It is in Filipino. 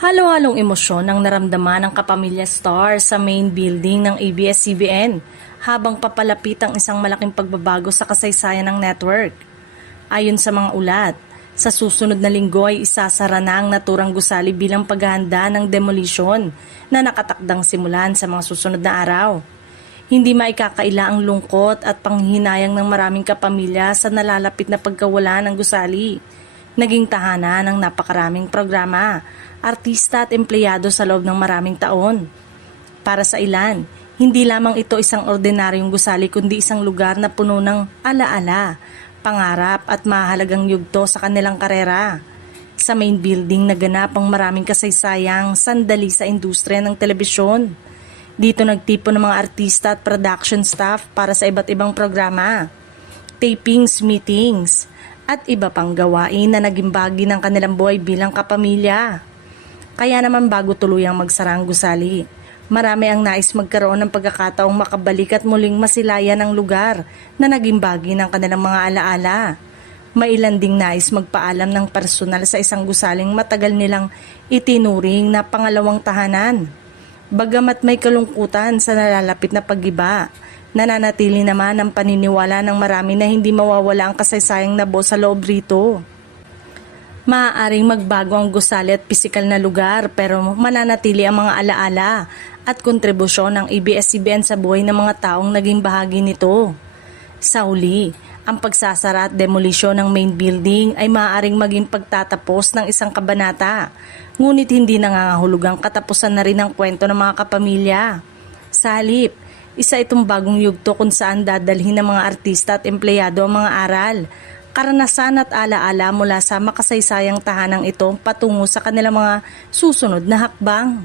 Halo-halong emosyon ang naramdaman ng kapamilya Star sa main building ng ABS-CBN habang papalapit ang isang malaking pagbabago sa kasaysayan ng network. Ayon sa mga ulat, sa susunod na linggo ay isasara na ang naturang gusali bilang paghahanda ng demolition na nakatakdang simulan sa mga susunod na araw. Hindi maikakaila ang lungkot at panghihinayang ng maraming kapamilya sa nalalapit na pagkawala ng gusali. Naging tahanan ng napakaraming programa, artista at empleyado sa loob ng maraming taon. Para sa ilan, hindi lamang ito isang ordinaryong gusali kundi isang lugar na puno ng alaala, pangarap at mahalagang yugto sa kanilang karera. Sa main building naganap ang maraming kasaysayang sandali sa industriya ng telebisyon. Dito nagtipon ng mga artista at production staff para sa iba't ibang programa, tapings, meetings, at iba pang gawain na naging bahagi ng kanilang buhay bilang kapamilya. Kaya naman bago tuluyang magsara ang gusali, marami ang nais magkaroon ng pagkakataong makabalik at muling masilayan ang lugar na naging bahagi ng kanilang mga alaala. May ilan ding nais magpaalam ng personal sa isang gusaling matagal nilang itinuring na pangalawang tahanan. Bagamat may kalungkutan sa nalalapit na pag-iba, nananatili naman ang paniniwala ng marami na hindi mawawala ang kasaysayang nabuo sa loob rito. Maaaring magbago ang gusali at pisikal na lugar pero mananatili ang mga alaala at kontribusyon ng ABS-CBN sa buhay ng mga taong naging bahagi nito. Sa huli, ang pagsasara at demolisyon ng main building ay maaaring maging pagtatapos ng isang kabanata, ngunit hindi nangangahulugang katapusan na rin ang kwento ng mga kapamilya. Sa halip, isa itong bagong yugto kung saan dadalhin ng mga artista at empleyado ang mga aral, karanasan at alaala mula sa makasaysayang tahanang ito patungo sa kanilang mga susunod na hakbang.